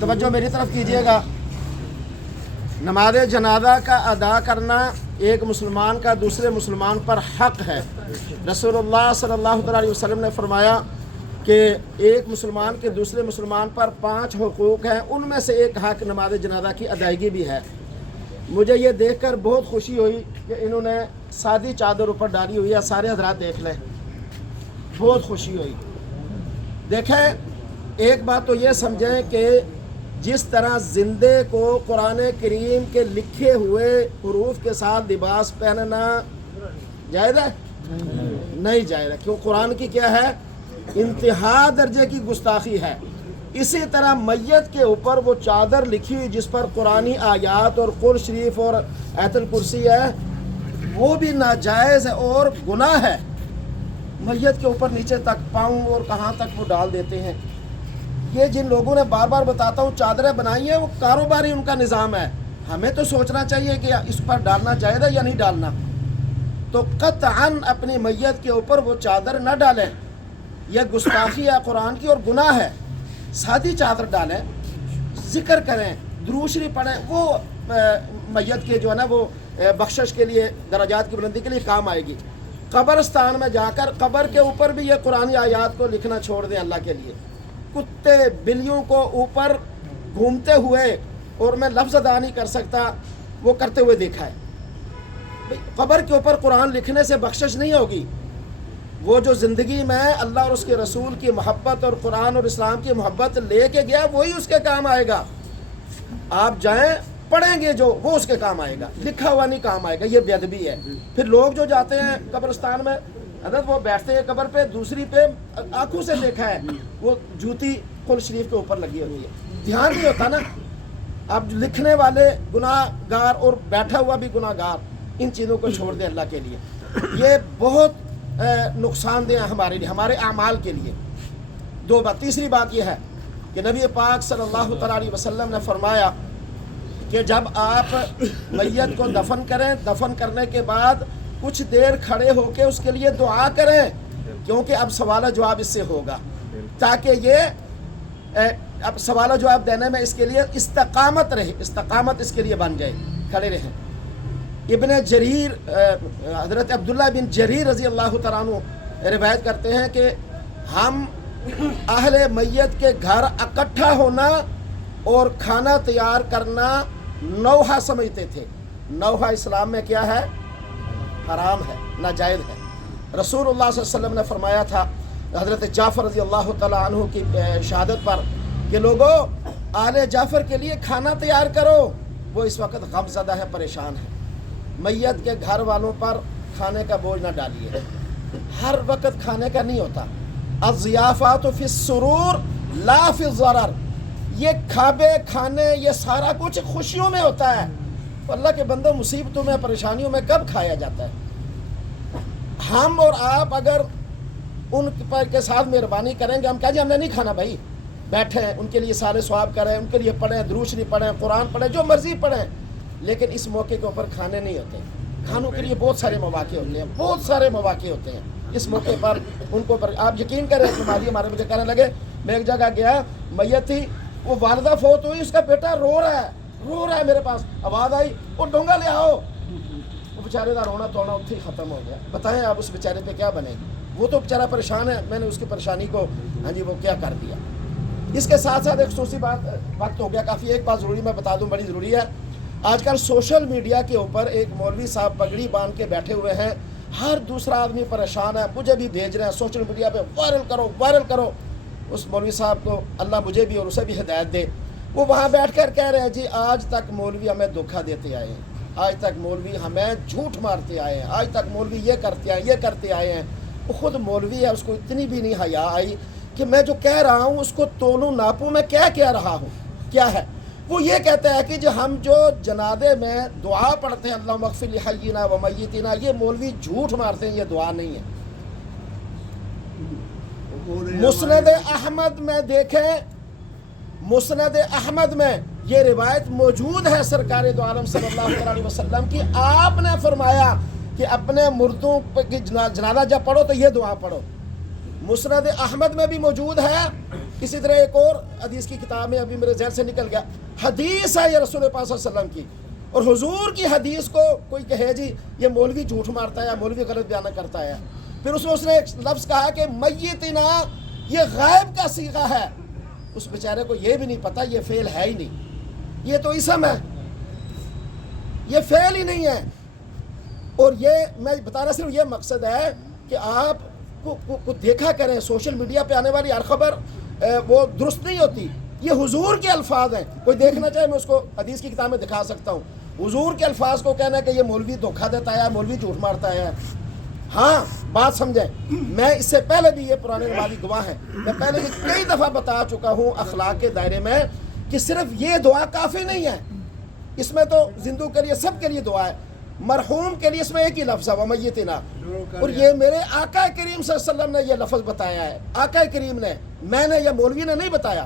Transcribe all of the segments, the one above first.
توجہ میری طرف کیجئے گا. نماز جنازہ کا ادا کرنا ایک مسلمان کا دوسرے مسلمان پر حق ہے. رسول اللہ صلی اللہ علیہ وسلم نے فرمایا کہ ایک مسلمان کے دوسرے مسلمان پر 5 حقوق ہیں، ان میں سے ایک حق نماز جنازہ کی ادائیگی بھی ہے. مجھے یہ دیکھ کر بہت خوشی ہوئی کہ انہوں نے سادی چادر اوپر ڈالی ہوئی ہے. سارے حضرات دیکھ لیں، بہت خوشی ہوئی. دیکھیں، ایک بات تو یہ سمجھیں کہ جس طرح زندے کو قرآن کریم کے لکھے ہوئے حروف کے ساتھ لباس پہننا جائز ہے؟ نہیں جائز ہے. کیوں؟ قرآن کی کیا ہے؟ انتہا درجے کی گستاخی ہے. اسی طرح میت کے اوپر وہ چادر لکھی ہوئی جس پر قرآنی آیات اور قرآن شریف اور آیت الکرسی ہے، وہ بھی ناجائز ہے اور گناہ ہے. میت کے اوپر نیچے تک پاؤں اور کہاں تک وہ ڈال دیتے ہیں. یہ جن لوگوں نے بار بار بتاتا ہوں چادریں بنائی ہیں، وہ کاروباری ان کا نظام ہے. ہمیں تو سوچنا چاہیے کہ اس پر ڈالنا چاہیے یا نہیں ڈالنا. تو قطعاً اپنی میت کے اوپر وہ چادر نہ ڈالیں. یہ گستاخی ہے قرآن کی اور گناہ ہے. سادی چادر ڈالیں، ذکر کریں، درود شریف پڑھیں. وہ میت کے جو ہے نا وہ بخشش کے لیے، درجات کی بلندی کے لیے کام آئے گی. قبرستان میں جا کر قبر کے اوپر بھی یہ قرآنی آیات کو لکھنا چھوڑ دیں اللہ کے لیے. کتے بلیوں کو اوپر گھومتے ہوئے، اور میں لفظ ادا نہیں کر سکتا، وہ کرتے ہوئے دیکھا ہے. قبر کے اوپر قرآن لکھنے سے بخشش نہیں ہوگی. وہ جو زندگی میں اللہ اور اس کے رسول کی محبت اور قرآن اور اسلام کی محبت لے کے گیا، وہی اس کے کام آئے گا. آپ جائیں پڑھیں گے جو، وہ اس کے کام آئے گا، لکھا ہوا نہیں کام آئے گا. یہ بے ادبی ہے. پھر لوگ جو جاتے ہیں قبرستان میں، حضرت وہ بیٹھتے ہیں قبر پہ، دوسری پہ آنکھوں سے دیکھا ہے وہ جوتی قرآن شریف کے اوپر لگی ہوتی ہے. دھیان نہیں ہوتا نا. اب لکھنے والے گناہ گار اور بیٹھا ہوا بھی گناہ گار. ان چیزوں کو چھوڑ دیں اللہ کے لیے. یہ بہت نقصان دہ ہمارے لیے، ہمارے اعمال کے لیے. دو بات. تیسری بات یہ ہے کہ نبی پاک صلی اللہ تعالیٰ علیہ وسلم نے فرمایا کہ جب آپ میت کو دفن کریں، دفن کرنے کے بعد کچھ دیر کھڑے ہو کے اس کے لیے دعا کریں، کیونکہ اب سوال و جواب اس سے ہوگا، تاکہ یہ اب سوال و جواب دینے میں اس کے لیے استقامت رہے، استقامت اس کے لیے بن جائے، کھڑے رہیں. ابن جریر، حضرت عبداللہ بن جریر رضی اللہ تعالیٰ عنہ روایت کرتے ہیں کہ ہم اہل میت کے گھر اکٹھا ہونا اور کھانا تیار کرنا نوحہ سمجھتے تھے. نوحہ اسلام میں کیا ہے؟ حرام ہے، ناجائز ہے. رسول اللہ صلی اللہ علیہ وسلم نے فرمایا تھا حضرت جعفر رضی اللہ تعالیٰ عنہ کی شہادت پر کہ لوگو آل جعفر کے لیے کھانا تیار کرو. وہ اس وقت غم زدہ ہے، پریشان ہے. میت کے گھر والوں پر کھانے کا بوجھ نہ ڈالیے. ہر وقت کھانے کا نہیں ہوتا. الضیافات فی السرور لا فی الضرر. یہ کھابے کھانے، یہ سارا کچھ خوشیوں میں ہوتا ہے. اللہ کے بندوں، مصیبتوں میں، پریشانیوں میں کب کھایا جاتا ہے؟ ہم اور آپ اگر ان کے ساتھ مہربانی کریں گے، ہم کہہ جی ہم نے نہیں کھانا بھائی، بیٹھیں ان کے لیے سارے ثواب کریں، ان کے لیے پڑھیں، درود شریف پڑھیں، قرآن پڑھیں، جو مرضی پڑھیں. لیکن اس موقع کے اوپر کھانے نہیں ہوتے. کھانوں کے لیے بہت سارے مواقع ہوتے ہیں، بہت سارے مواقع ہوتے ہیں. اس موقع پر ان کو آپ یقین کریں، مالی ہمارے مجھے کہنے لگے، میں ایک جگہ گیا، میت تھی، وہ والدہ فوت ہوئی، اس کا بیٹا رو رہا ہے میرے پاس. آواز آئی، وہ ڈونگا لے آؤ. وہ بیچارے کا رونا توڑنا اتنے ہی ختم ہو گیا. بتائیں آپ اس بیچارے پہ کیا بنے؟ وہ تو بیچارہ پریشان ہے، میں نے اس کی پریشانی کو وہ کیا کر دیا. اس کے ساتھ ساتھ ایک خصوصی بات، وقت ہو گیا کافی، ایک بات ضروری میں بتا دوں، بڑی ضروری ہے. آج کل سوشل میڈیا کے اوپر ایک مولوی صاحب پگڑی باندھ کے بیٹھے ہوئے ہیں. ہر دوسرا آدمی پریشان ہے، مجھے بھی بھیج رہے ہیں سوشل میڈیا پہ، وائرل کرو. اس مولوی صاحب کو اللہ مجھے بھی اور اسے بھی ہدایت دے. وہ وہاں بیٹھ کر کہہ رہے ہیں جی آج تک مولوی ہمیں دھوکہ دیتے آئے ہیں، آج تک مولوی ہمیں جھوٹ مارتے آئے ہیں، آج تک مولوی یہ کرتے آئے ہیں. وہ خود مولوی ہے، اس کو اتنی بھی نہیں حیا آئی کہ میں جو کہہ رہا ہوں اس کو تولوں ناپوں، میں کیا کہہ رہا ہوں، کیا ہے. وہ یہ کہتا ہے کہ ہم جو جنازے میں دعا پڑھتے ہیں اللہم اغفر لحینا و میتنا، یہ مولوی جھوٹ مارتے ہیں، یہ دعا نہیں ہے. مسند احمد میں دیکھیں، مسند احمد میں یہ روایت موجود ہے سرکار دو عالم صلی اللہ علیہ وسلم کی. آپ نے فرمایا کہ اپنے مردوں کی جنازہ جب پڑھو تو یہ دعا پڑھو. مسند احمد میں بھی موجود ہے، اسی طرح ایک اور حدیث کی کتاب میں ابھی میرے ذہن سے نکل گیا، حدیث ہے یہ رسول پاک صلی اللہ علیہ وسلم کی، اور حضور کی حدیث کو کوئی کہے جی یہ مولوی جھوٹ مارتا ہے یا مولوی غلط بیان کرتا ہے، پھر اس نے ایک لفظ کہا کہ میتنا، یہ غائب کا صیغہ ہے، اس بیچارے کو یہ بھی نہیں پتا یہ فعل ہے ہی نہیں، یہ تو اسم ہے، یہ فعل ہی نہیں ہے۔ اور یہ میں بتانا صرف یہ مقصد ہے کہ آپ کو دیکھا کریں، سوشل میڈیا پہ آنے والی ہر خبر وہ درست نہیں ہوتی، یہ حضور کے الفاظ ہیں، کوئی دیکھنا چاہے میں اس کو حدیث کی کتاب میں دکھا سکتا ہوں، حضور کے الفاظ کو کہنا کہ یہ مولوی دھوکہ دیتا ہے، مولوی جھوٹ مارتا ہے۔ ہاں بات سمجھیں، میں اس سے پہلے بھی، یہ پرانے نمازی گواہ ہیں، میں پہلے بھی کئی دفعہ بتا چکا ہوں اخلاق کے دائرے میں کہ صرف یہ دعا کافی نہیں ہے، اس میں تو زندوں کے لیے سب کے لیے دعا ہے، مرحوم کے لیے اس میں ایک ہی لفظ ہے ومیتنا، اور یہ میرے آقا کریم صلی اللہ علیہ وسلم نے یہ لفظ بتایا ہے، آقا کریم نے، میں نے یا مولوی نے نہیں بتایا۔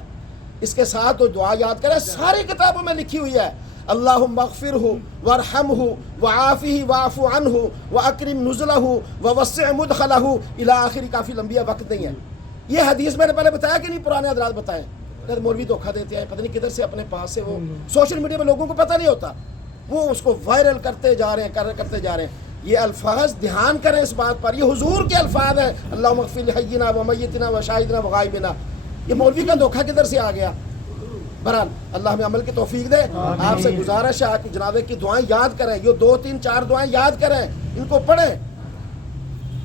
اس کے ساتھ تو دعا یاد کریں، ساری کتابوں میں لکھی ہوئی ہے، اللہم اغفرہ وارحمہ وعافہ واعف عنہ واکرم نزلہ ووسع مدخلہ الی آخر، کافی لمبی ہے، وقت نہیں ہے۔ یہ حدیث میں نے پہلے بتایا کہ نہیں، پرانے حضرات بتائیں، مولوی دھوکہ دیتے ہیں، پتہ نہیں کدھر سے اپنے پاس سے، وہ سوشل میڈیا میں لوگوں کو پتہ نہیں ہوتا، وہ اس کو وائرل کرتے جا رہے ہیں، کرتے جا رہے ہیں۔ یہ الفاظ دھیان کریں اس بات پر، یہ حضور کے الفاظ ہیں، اللہم اغفر لحینا ومیتنا وشاہدنا وغائبنا، یہ مولوی کا دھوکہ کدھر سے آ گیا؟ بہرحال اللہ ہمیں عمل کی توفیق دے۔ آپ سے گزارش ہے آپ جنازے کی دعائیں یاد کریں، یہ 2 3 4 دعائیں یاد کریں، ان کو پڑھیں،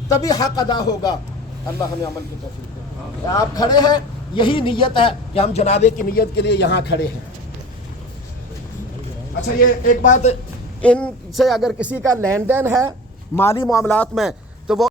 تبھی حق ادا ہوگا۔ اللہ ہمیں عمل کی توفیق دے۔ آپ کھڑے ہیں، یہی نیت ہے کہ ہم جنازے کی نیت کے لیے یہاں کھڑے ہیں۔ اچھا، یہ ایک بات، ان سے اگر کسی کا لین دین ہے مالی معاملات میں تو وہ